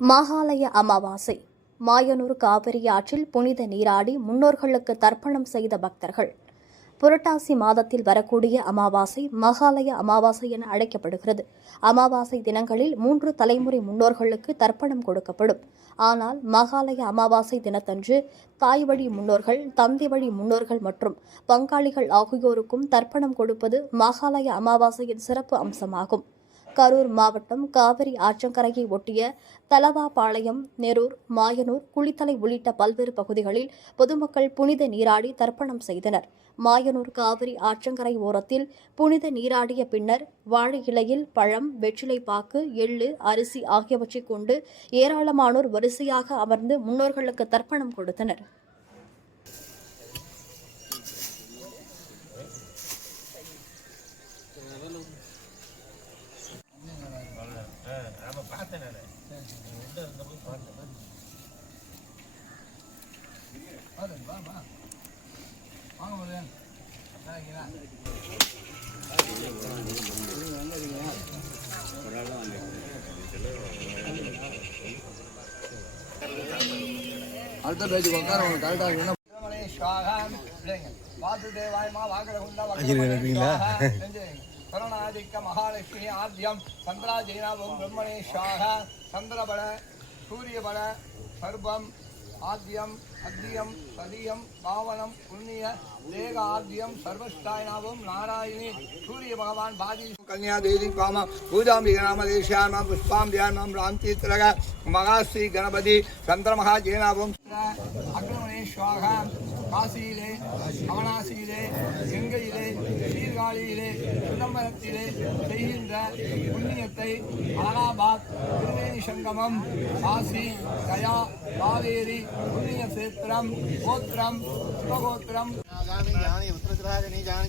மகாலய அமாவாசை. மாயனூர் காவிரி ஆற்றில் புனித நீராடி முன்னோர்களுக்கு தர்ப்பணம் செய்த பக்தர்கள். புரட்டாசி மாதத்தில் வரக்கூடிய அமாவாசை மகாலய அமாவாசை என அழைக்கப்படுகிறது. அமாவாசை தினங்களில் மூன்று தலைமுறை முன்னோர்களுக்கு தர்ப்பணம் கொடுக்கப்படும். ஆனால் மகாலய அமாவாசை தினத்தன்று தாய் வழி முன்னோர்கள் தந்தை வழி முன்னோர்கள் மற்றும் பங்காளிகள் ஆகியோருக்கும் தர்ப்பணம் கொடுப்பது மகாலய அமாவாசையின் சிறப்பு அம்சமாகும். கரூர் மாவட்டம் காவிரி ஆற்றங்கரையை ஒட்டிய தலவாபாளையம் நெரூர் மாயனூர் குளித்தலை உள்ளிட்ட பல்வேறு பகுதிகளில் பொதுமக்கள் புனித நீராடி தர்ப்பணம் செய்தனர். மாயனூர் காவிரி ஆற்றங்கரை ஓரத்தில் புனித நீராடிய பின்னர் வாழை இலையில் பழம் வெற்றிலை பாக்கு எள்ளு அரிசி ஆகியவற்றைக் கொண்டு ஏராளமானோர் வரிசையாக அமர்ந்து முன்னோர்களுக்கு தர்ப்பணம் கொடுத்தனர். அடுத்த பேஜுக்கு உட்கார உனக்கு கரெக்டாக இருக்குன்னா? கருணாதிக்க மகாலட்சுமி ஆத்யம் சந்திராஜெயனாபம் பிரம்மணே ஸ்வாகா சந்திரபல சூரியபல சர்பம் ஆத்தியம் அத்தியம் சதியம் பாவனம் புண்ணிய தேக ஆத்தியம் சர்வஸ்தாயனாவும் நாராயணி சூரிய பகவான் பாதி கன்யா தேவி பாம பூஜாம்பிக விகநாம தேசியாம புஷ்பாம் தியானம் ராம் மகாஸ்ரீ கணபதி சந்திரமகா ஜெயனாவும் அக்ரமணேஸ்வாக காசியிலே அவனாசியிலே எங்கையிலே திருமாளியிலே சிதம்பரத்திலே செய்கின்ற புண்ணியத்தை அலகாபாத் திருவேணி சங்கமம் காசி கயா காவேரி புண்ணிய சேத்திரம் கோத்திரம் சிவகோத்திரம். ஜானி உத்தரகிராக நீ ஜானி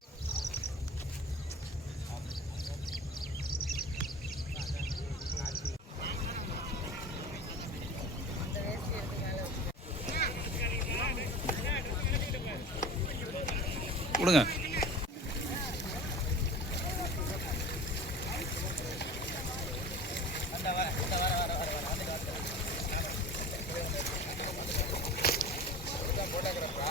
கொடுங்க. போட்டாக்கிறப்பா